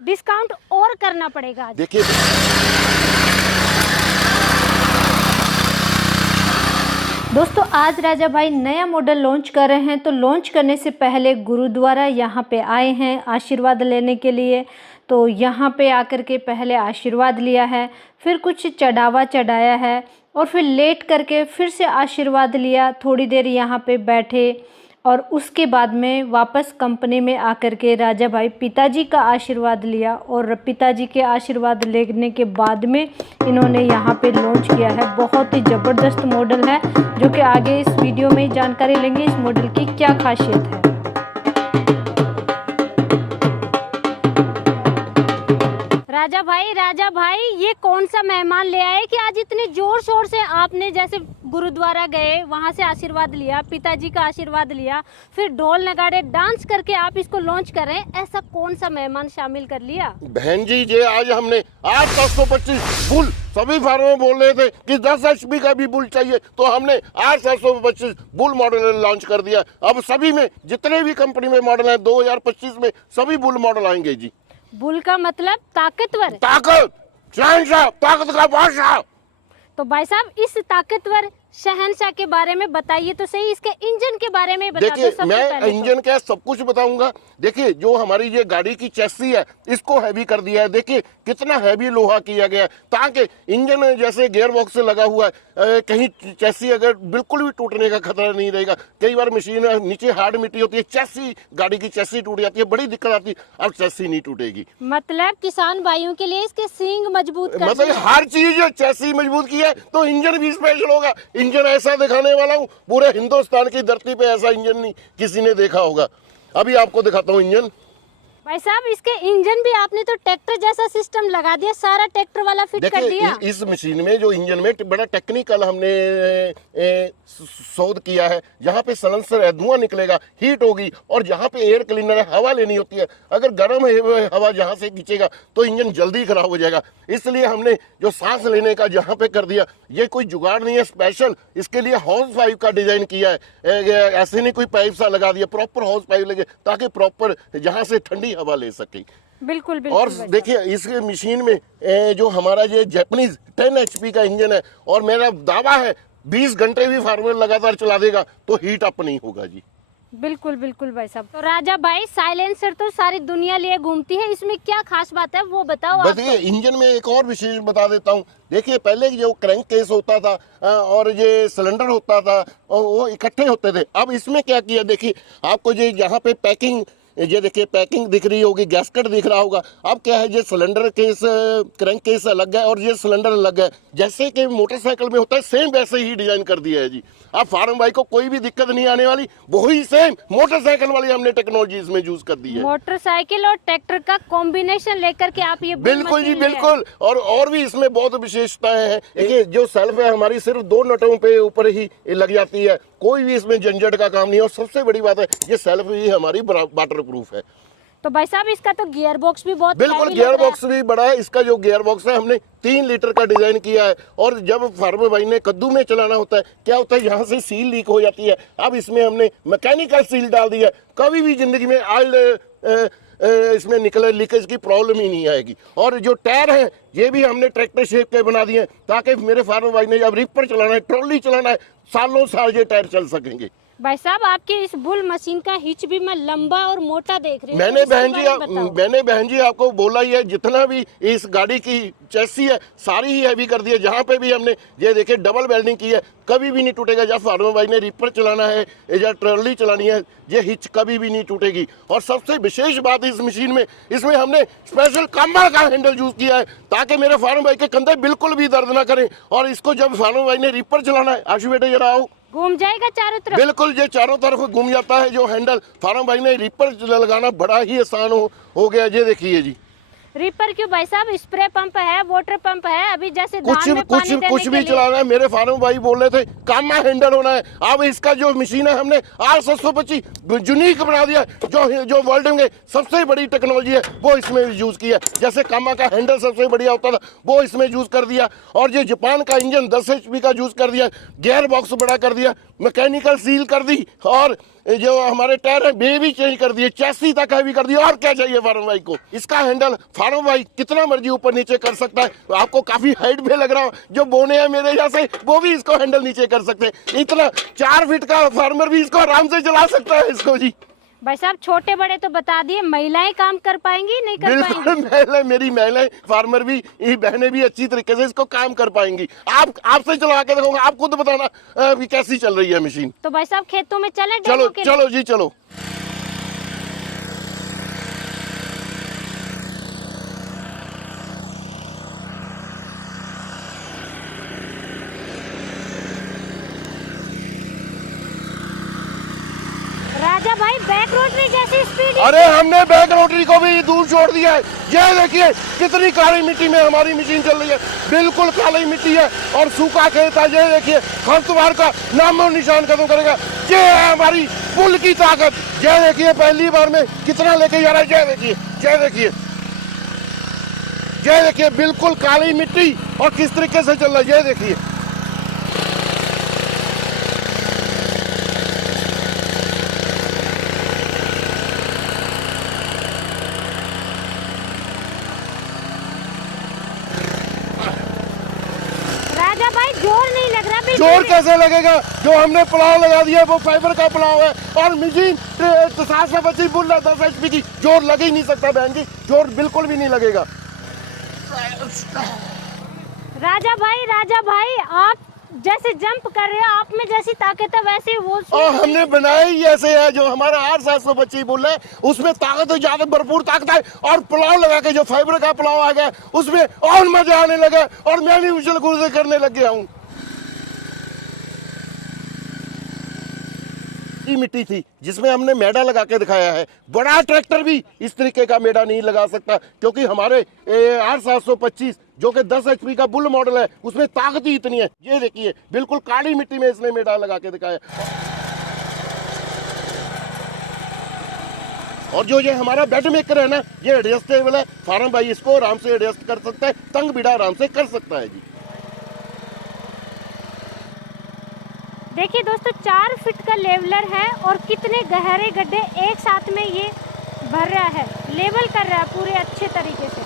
Discount और करना पड़ेगा आज। देखिए दोस्तों, आज राजा भाई नया मॉडल लॉन्च कर रहे हैं, तो लॉन्च करने से पहले गुरुद्वारा यहाँ पे आए हैं आशीर्वाद लेने के लिए। तो यहाँ पे आकर के पहले आशीर्वाद लिया है, फिर कुछ चढ़ावा चढ़ाया है और फिर लेट करके फिर से आशीर्वाद लिया, थोड़ी देर यहाँ पे बैठे और उसके बाद में वापस कंपनी में आकर के राजा भाई पिताजी का आशीर्वाद लिया। और पिताजी के आशीर्वाद लेने के बाद में इन्होंने यहाँ पे लॉन्च किया है। बहुत ही ज़बरदस्त मॉडल है, जो कि आगे इस वीडियो में जानकारी लेंगे इस मॉडल की क्या खासियत है। राजा भाई ये कौन सा मेहमान ले आए कि आज इतने जोर शोर से आपने, जैसे गुरुद्वारा गए वहां से आशीर्वाद लिया, पिताजी का आशीर्वाद लिया, फिर ढोल नगाड़े डांस करके आप इसको लॉन्च कर रहे हैं, ऐसा कौन सा मेहमान शामिल कर लिया? बहन जी, ये आज हमने 8,725 बुल, सभी फार्मर बोल रहे थे कि 10 HP का भी बुल चाहिए, तो हमने 8,725 बुल मॉडल लॉन्च कर दिया। अब सभी में जितने भी कंपनी में मॉडल है 2025 में सभी बुल मॉडल आएंगे जी। बुल का मतलब ताकतवर, ताकत, शहंशाह, ताकत का बादशाह। तो भाई साहब इस ताकतवर शहंशाह के बारे में बताइए तो सही, इसके इंजन के बारे में बता दो। देखिए, मैं इंजन का सब कुछ बताऊंगा। देखिए, जो हमारी ये गाड़ी की चेसी है इसको हैवी कर दिया है। देखिए कितना हैवी लोहा किया गया है, ताकि इंजन जैसे गियर बॉक्स से लगा हुआ है, कहीं चेसी अगर बिल्कुल भी टूटने का खतरा नहीं रहेगा। कई बार मशीन नीचे हार्ड मिट्टी होती है, चेसी, गाड़ी की चेसी टूट जाती है, बड़ी दिक्कत आती है। अब चेसी नहीं टूटेगी। मतलब किसान भाइयों के लिए इसके सींग मजबूत कर मतलब हर चीज चेसी मजबूत की है, तो इंजन भी स्पेशल होगा। इंजन ऐसा दिखाने वाला हूँ, पूरे हिंदुस्तान की धरती पे ऐसा इंजन नहीं किसी ने देखा होगा। अभी आपको दिखाता हूँ इंजन। भाई साहब इसके इंजन भी आपने तो ट्रैक्टर जैसा सिस्टम लगा दिया, सारा ट्रैक्टर वाला फिट कर दिया। इस मशीन में जो इंजन में बड़ा टेक्निकल हमने शोध किया है। जहाँ पे सलेंसर है, धुआं निकलेगा, हीट होगी, और जहाँ पे एयर क्लीनर है, हवा लेनी होती है, अगर गर्म हवा जहाँ से खींचेगा तो इंजन जल्दी खराब हो जाएगा। इसलिए हमने जो सांस लेने का जहाँ पे कर दिया, ये कोई जुगाड़ नहीं है, स्पेशल इसके लिए हाउस पाइप का डिजाइन किया है। ऐसे नहीं कोई पाइप सा लगा दिया, प्रॉपर हाउस पाइप लगे ताकि प्रॉपर जहाँ से ठंडी हवा ले सके। बिल्कुल बिल्कुल। और देखिए इस मशीन में जो हमारा ये जापानीज 10 HP का इंजन है, और मेरा दावा है 20 घंटे भी फार्मर लगातार चला देगा तो हीट अप नहीं होगा जी। बिल्कुल बिल्कुल भाई साहब। तो राजा भाई साइलेंसर तो सारी दुनिया लिए घूमती है, इसमें क्या खास बात है वो बताओ। देखिए इंजन में एक और विशेष बता देता हूँ। देखिए पहले जो क्रैंक केस होता था और ये सिलेंडर होता था, और वो इकट्ठे होते थे। अब इसमें क्या किया, देखिए आपको ये यहाँ पे पैकिंग, ये देखिए पैकिंग दिख रही होगी, गैस्केट दिख रहा होगा। अब क्या है, ये सिलेंडर केस, क्रैंक केस अलग है और ये सिलेंडर अलग है। जैसे कि मोटरसाइकिल में होता है, सेम वैसे ही डिजाइन कर दिया है जी। अब फार्म भाई को कोई भी दिक्कत नहीं आने वाली, वही सेम मोटरसाइकिल वाली हमने टेक्नोलॉजी इसमें यूज कर दी है। मोटरसाइकिल और ट्रैक्टर का कॉम्बिनेशन लेकर के आप ये बिल्कुल जी बिल्कुल। और भी इसमें बहुत विशेषताएं हैं। देखिए जो सेल्फ है हमारी सिर्फ 2 नटों पे ऊपर ही लग जाती है, कोई भी इसमें झंझट का काम नहीं है। और सबसे बड़ी बात है, ये सेल्फ ही हमारी वाटर प्रूफ है। तो भाई साहब इसका तो गियर बॉक्स भी बहुत बिल्कुल, गियर बॉक्स भी बड़ा है। इसका जो गियर बॉक्स है हमने 3 लीटर का डिजाइन किया है। और जब फार्मर भाई ने कद्दू में चलाना होता है, क्या होता है, यहाँ से सील लीक हो जाती है। अब इसमें हमने मैकेनिकल सील डाल दिया, कभी भी जिंदगी में ऑयल इसमें निकले लीकेज की प्रॉब्लम ही नहीं आएगी। और जो टायर है ये भी हमने ट्रैक्टर शेप के बना दिए हैं, ताकि मेरे फार्मर भाई ने जब रिपर चलाना है, ट्रॉली चलाना है, सालों साल ये टायर चल सकेंगे। भाई साहब आपके इस बुल मशीन का हिच भी मैं लंबा और मोटा देख रही हूँ। मैंने बहन जी आपको बोला ही है, जितना भी इस गाड़ी की चेसी है सारी ही हैवी कर दी है। जहाँ पे भी हमने ये देखिए डबल वेल्डिंग की है, कभी भी नहीं टूटेगा। जब फार्मर भाई ने रिपर चलाना है या ट्रॉली चलानी है, ये हिच कभी भी नहीं टूटेगी। और सबसे विशेष बात इस मशीन में, इसमें हमने स्पेशल कंबल का हैंडल यूज किया है, ताकि मेरे फार्मर भाई के कंधे बिल्कुल भी दर्द ना करें। और इसको जब फार्मर भाई ने रिपर चलाना है, आशु बेटे जरा आओ, घूम जाएगा चारों तरफ। बिल्कुल, ये चारों तरफ घूम जाता है जो हैंडल। फार्म भाई ने रिपर लगाना बड़ा ही आसान हो गया। ये देखिए जी, रीपर क्यों भाई साहब, स्प्रे पंप है, वाटर पंप है, अभी जैसे कुछ धान में पानी देने कुछ के भी लिए। चलाना है। मेरे फार्म भाई बोल रहे थे कामा हैंडल होना है। अब इसका जो मशीन है हमने R725 यूनिक बना दिया, जो वर्ल्ड में सबसे बड़ी टेक्नोलॉजी है वो इसमें यूज की है। जैसे कामा का हैंडल सबसे बढ़िया होता था वो इसमें यूज कर दिया, और जो जापान का इंजन 10 HP का यूज कर दिया, गियर बॉक्स बड़ा कर दिया, मैकेनिकल सील कर दी, और जो हमारे टायर है वे भी चेंज कर दिए, चैसी तक हैवी कर दिया। और क्या चाहिए फार्म भाई को? इसका हैंडल फार्म भाई कितना मर्जी ऊपर नीचे कर सकता है। आपको काफी हाइट पे लग रहा हो, जो बोने हैं मेरे जैसे वो भी इसको हैंडल नीचे कर सकते हैं। इतना 4 फीट का फार्मर भी इसको आराम से चला सकता है इसको जी। भाई साहब छोटे बड़े तो बता दिए, महिलाएं काम कर पाएंगी नहीं कर बिल्कुल पाएंगी? महिलाएं, मेरी महिलाएं फार्मर भी, ये बहनें भी अच्छी तरीके से इसको काम कर पाएंगी। आपसे चला के देखोगे, आप खुद बताना कि कैसी चल रही है मशीन। तो भाई साहब खेतों में चले चलो डेमो के लिए? चलो जी चलो। राजा भाई बैक रोटरी जैसी स्पीड। अरे हमने बैक रोटरी को भी दूर छोड़ दिया है। ये देखिए कितनी काली मिट्टी में हमारी मशीन चल रही है, बिल्कुल काली मिट्टी है और सूखा खेत है। ये देखिए खरपतवार का नामो निशान खत्म करेगा। ये है हमारी पुल की ताकत। ये देखिए पहली बार में कितना लेके जा रहा है। ये देखिए, ये देखिए, ये देखिए बिल्कुल काली मिट्टी और किस तरीके से चल रहा है। ये देखिए राजा भाई जोर नहीं लग रहा बिल्कुल जोर भी। कैसे लगेगा? जो हमने प्लाव लगा दिया वो फाइबर का प्लाव है, और मशीन 725 बुल 10 HP की, जोर लग ही नहीं सकता बहन जी, जोर बिल्कुल भी नहीं लगेगा। राजा भाई आप जैसे जंप कर रहे हो, आप में जैसी ताकत है वैसे वो और हमने बनाया ही ऐसे है। जो हमारा 725 बुल है उसमें ताकत तो ज्यादा भरपूर ताकत है, और प्लाव लगा के जो फाइबर का प्लाव आ गया उसमें और मजा आने लगा, और मैं भी उछल कूद करने लग गया हूँ। मिट्टी थी जिसमें हमने मेड़ा लगा के दिखाया है। बड़ा ट्रैक्टर भी इस तरीके का मेड़ा नहीं लगा सकता, क्योंकि हमारे R725 जो कि 10 HP का बुल मॉडल है उसमें ताकत ही इतनी है। ये देखिए बिल्कुल काली मिट्टी में इसने मेड़ा लगा के दिखाया। और जो ये हमारा बेड मेकर है ना, ये एडजस्टेबल है। फार्म भाई इसको आराम से एडजस्ट कर सकता है, तंग बीड़ा आराम से कर सकता है जी। देखिए दोस्तों 4 फीट का लेवलर है, और कितने गहरे गड्ढे एक साथ में ये भर रहा है, लेवल कर रहा है पूरे अच्छे तरीके से।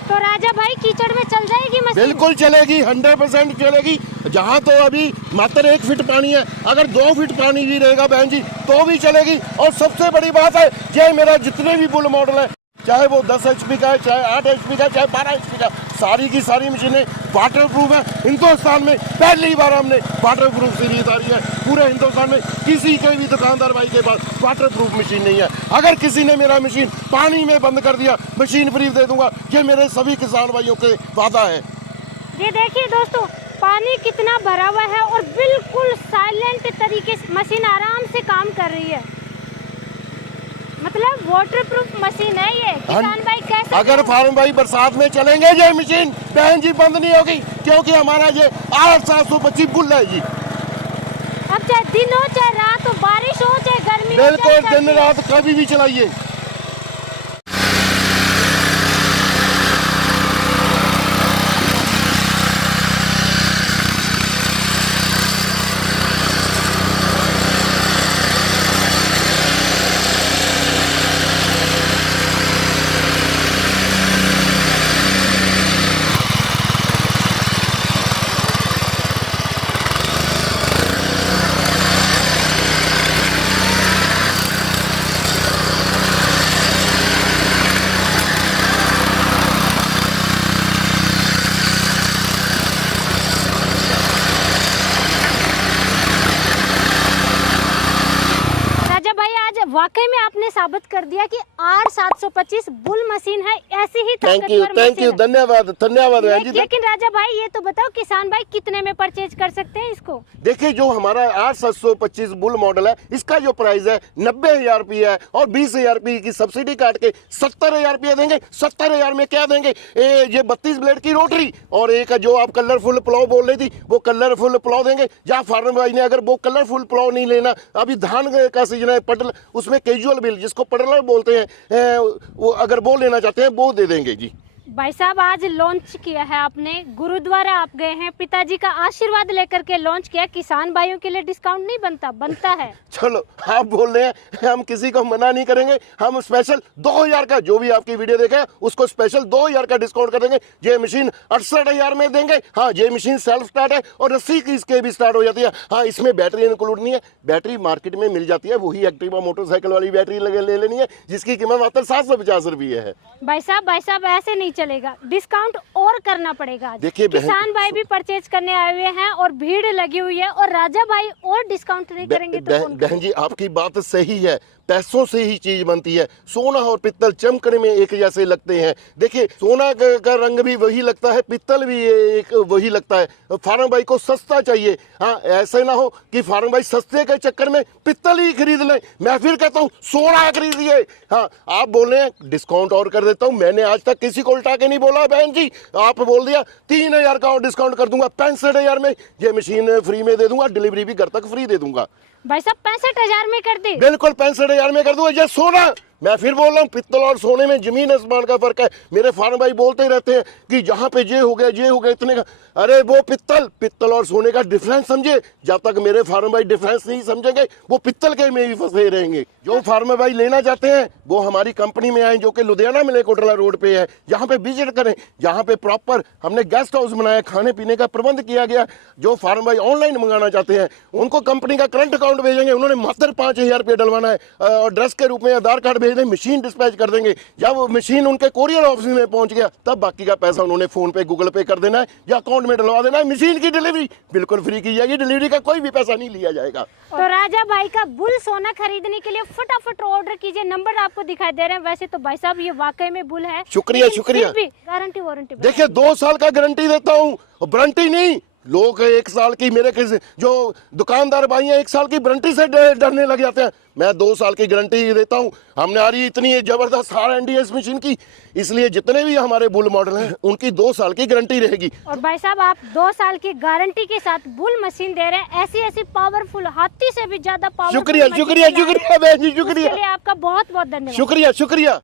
तो राजा भाई कीचड़ में चल जाएगी मशीन? बिल्कुल चलेगी, 100% चलेगी। जहाँ तो अभी मात्र 1 फीट पानी है, अगर 2 फीट पानी भी रहेगा बहन जी तो भी चलेगी। और सबसे बड़ी बात है, ये मेरा जितने भी बुल मॉडल है, चाहे वो 10 HP का है, चाहे 8 HP का, चाहे 12 HP का, सारी की सारी मशीनें वाटर प्रूफ है। हिंदुस्तान में पहली बार हमने वाटर प्रूफ सीरीज उतारी है। पूरे हिंदुस्तान में किसी के भी दुकानदार भाई के पास वाटर प्रूफ मशीन नहीं है। अगर किसी ने मेरा मशीन पानी में बंद कर दिया, मशीन फ्री दे दूंगा। ये मेरे सभी किसान भाइयों के वादा है। ये देखिए दोस्तों पानी कितना भरा हुआ है, और बिल्कुल साइलेंट तरीके से मशीन आराम से काम कर रही है। मतलब वाटरप्रूफ मशीन है ये। किसान भाई कैसे? अगर फार्म भाई बरसात में चलेंगे ये मशीन बहन जी बंद नहीं होगी, क्योंकि हमारा ये 725 बुल है जी। अब चाहे दिन हो चाहे रात हो, बारिश हो चाहे गर्मी हो, बिल्कुल दिन रात कभी भी चलाइए। वाकई में आपने साबित कर दिया कि R725 बुल मशीन है, ऐसी ही थैंक यू ताकतवर मशीन है। धन्यवाद बहन जी। लेकिन राजा भाई ये तो बताओ किसान भाई कितने में परचेज कर सकते हैं इसको? देखिए जो हमारा 8725 बुल मॉडल है, इसका जो प्राइस है 90,000 रुपया है और 20,000 रुपये की सब्सिडी काट के 70,000 रुपया देंगे। 70,000 में क्या देंगे? ये 32 ब्लेड की रोटरी और एक जो आप कलरफुल प्लाव बोल रही थी वो कलरफुल प्लाव देंगे। जहाँ फार्मर भाई ने अगर वो कलरफुल प्लाव नहीं लेना, अभी धान का सीजन है, पटल उसमें कैजुअल बिल जिसको पटलर बोलते हैं, वो अगर वो लेना चाहते हैं वो दे देंगे जी। भाई साहब आज लॉन्च किया है आपने, गुरुद्वारा आप गए हैं, पिताजी का आशीर्वाद लेकर के लॉन्च किया। किसान भाइयों के लिए डिस्काउंट नहीं बनता है। चलो आप बोल रहे हैं, हम किसी को मना नहीं करेंगे। हम स्पेशल 2,000 का, जो भी आपकी वीडियो देखे उसको स्पेशल 2,000 का डिस्काउंट कर देंगे। ये मशीन 68,000 में देंगे। हाँ ये मशीन सेल्फ स्टार्ट है और 80 की इसके भी स्टार्ट हो जाती है। हाँ इसमें बैटरी इंक्लूड नहीं है, बैटरी मार्केट में मिल जाती है, वही एक्टिवा मोटरसाइकिल वाली बैटरी ले लेनी है जिसकी कीमत मात्र 750 रुपये है। भाई साहब ऐसे नहीं चलेगा, डिस्काउंट और करना पड़ेगा। देखिए किसान भाई भी परचेज करने आए हुए हैं और भीड़ लगी हुई है, और राजा भाई और डिस्काउंट नहीं करेंगे तो बहन जी आपकी बात सही है, पैसों से ही चीज बनती है। सोना और पित्तल चमकने में एक जैसे लगते हैं। देखिए सोना का रंग भी वही लगता है, पित्तल भी एक वही लगता है। फार्म भाई को सस्ता चाहिए। हाँ ऐसे ना हो कि फार्म भाई सस्ते के चक्कर में पित्तल ही खरीद लें। मैं फिर कहता हूँ सोना खरीदिए। हाँ आप बोल रहे हैं डिस्काउंट और कर देता हूँ, मैंने आज तक किसी को उल्टा के नहीं बोला बहन जी। आप बोल दिया 3,000 का और डिस्काउंट कर दूंगा, 65,000 में ये मशीन फ्री में दे दूंगा, डिलीवरी भी घर तक फ्री दे दूंगा। भाई साहब 65,000 में कर दी? बिल्कुल 65,000 में कर दूंगा। ये सोना, मैं फिर बोल रहा हूँ पित्तल और सोने में जमीन आसमान का फर्क है। मेरे फार्म भाई बोलते ही रहते हैं कि जहाँ पे ये हो गया इतने का। अरे वो पित्तल और सोने का डिफरेंस समझे। जब तक मेरे फार्म भाई डिफरेंस नहीं समझेंगे वो पित्तल के में ही फंसे रहेंगे। जो फार्म भाई लेना चाहते हैं वो हमारी कंपनी में आए, जो कि लुधियाना मलेकोटला रोड पे है। यहाँ पे विजिट करें, जहाँ पे प्रॉपर हमने गेस्ट हाउस बनाया, खाने पीने का प्रबंध किया गया। जो फार्म भाई ऑनलाइन मंगाना चाहते हैं उनको कंपनी का करंट अकाउंट भेजेंगे, उन्होंने मात्र 5,000 रुपये डलवाना है और ड्रेस के रूप में आधार कार्ड भेज दें, मशीन डिस्पैच कर देंगे। जब वो मशीन उनके कोरियर ऑफिस में पहुंच गया तब बाकी का पैसा उन्होंने फोन पे गूगल पे कर देना है या अकाउंट में डलवा देना है। मशीन की डिलीवरी बिल्कुल फ्री की जाएगी, डिलीवरी का कोई भी पैसा नहीं लिया जाएगा। तो राजा भाई का बुल सोना खरीदने के लिए फटाफट ऑर्डर कीजिए, नंबर आपको दिखाई दे रहे हैं। वैसे तो भाई साहब ये वाकई में बुल है। शुक्रिया। गारंटी वारंटी देखिए 2 साल का गारंटी देता हूँ, वारंटी नहीं। लोग 1 साल की, मेरे जो दुकानदार भाई हैं 1 साल की वारंटी से डरने लग जाते हैं। मैं 2 साल की गारंटी देता हूं। हमने आ रही इतनी जबरदस्त RNDS मशीन की, इसलिए जितने भी हमारे बुल मॉडल हैं उनकी 2 साल की गारंटी रहेगी। और भाई साहब आप 2 साल की गारंटी के साथ बुल मशीन दे रहे हैं, ऐसी पावरफुल, हाथी से भी ज्यादा पावरफुल। शुक्रिया बहन जी, शुक्रिया। आपका बहुत बहुत धन्यवाद। शुक्रिया।